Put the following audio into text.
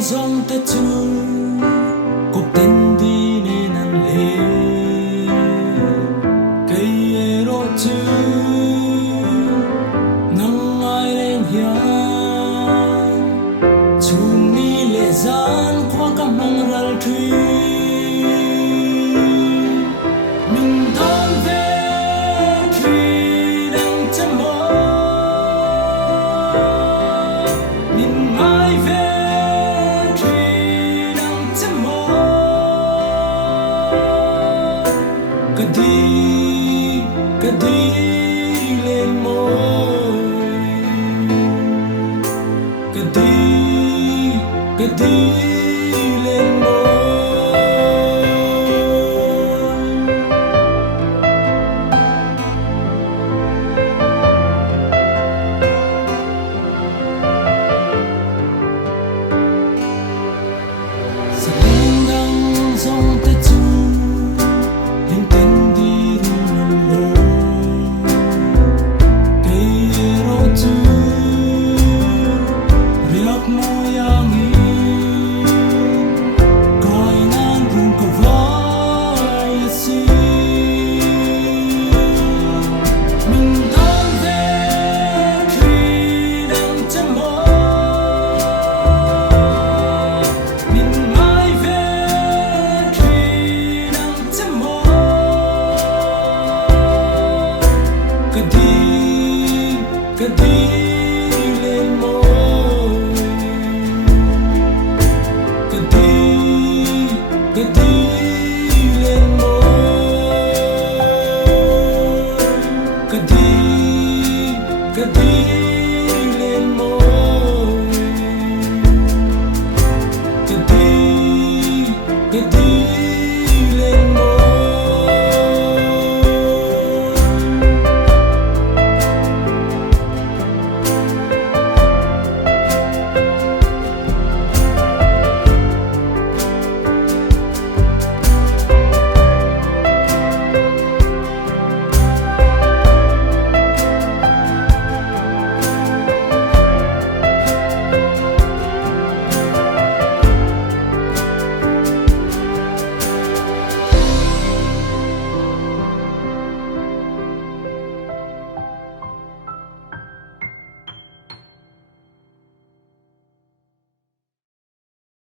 dòng tết chu cuộc tên đi nên ăn lê cây ero chu nắng ai lên hiền chu mi lệ gian qua cam măng ral truy mình đón về truy đang chăm mơ mình mãi về Kadi lên môi Kadi lên môi Sa lên đang dòng tết chu lên tên đi rung lô Kadi lên môi Kadi lên môi Kadi